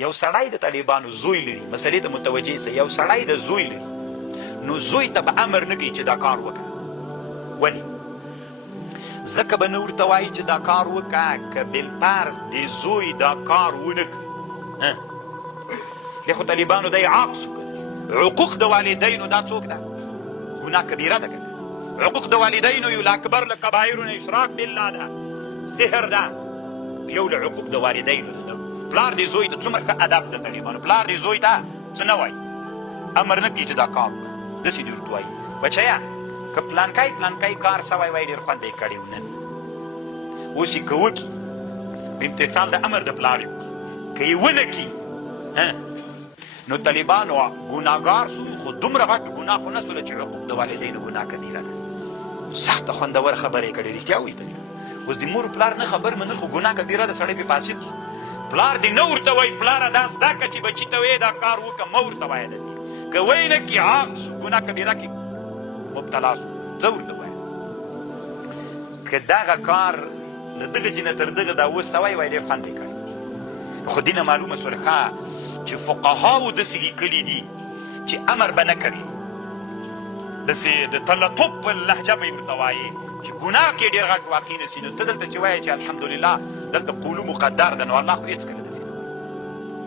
یو سړی د طالبانو زوی لري، مسلې ته متوجه سه، یو سړی د زوی لري، نو زوی ته به امر نه کوي چې دا کار وکړه. ولې؟ ځکه به نه ورته وایي چې دا کار وکړه که بالفرض د زوی دا کار ونه کړي. دی خو طالبانو دی عاق سو که عقوق د والدینو دا څوک ده؟ ګناه کبیره ده که عقوق د والدینو یو الاکبر له کبایرو نه اشراک بالله ده، سحر ده، یو له عقوق د والدینو ده. پلار دی زوی ته څومره ښه ادب ده طالبانو، پلار دی زوی ته څه نه وایي، امر نه کوي چې دا کار وکړه، داسې دې ورته وایي بچیه که پلانکی کار سوی وای ډېر خوند به یې کړی و نن، اوس یې که وکړي امتثال د امر د پلار یې وکړي، که یې ونه کړي نو طالبانو ګناهګار سو، خو دومره غټ ګناه خو نه سوله چې عقوق د والدینو ګناه کبیره ده. سخته خوندور خبره یې کړې، رښتیا وایي طالبان. اوس د مور پلار نه خبر منل خو ګناه کبیره ده، سړی پرې فاسق سو. پلار دې نه ورته وایي پلاره دا زده کړه چې بچي ته وایې دا کار وکړه، مه ورته وایه داسې، که وایي نه کړي عاق سو، ګناه کبیره کې مبتلا سو، څه ورته وایه؟ که دغه کار له دغه جنه تر دغه دا اوس سوی وای ډېر خوند یې کړی. خو دینه معلومه سوله ښه چې فقهاو داسې لیکلي دي چې امر به نه کوي، داسې د تلطف په لهجه به یې ورته وایي چې ګناه کې ډېر غټ واقع نه سي، نو ته دلته چې وایې چې الحمدلله دلته قولو مقدر ده، نو الله خو هېڅکله داسې نه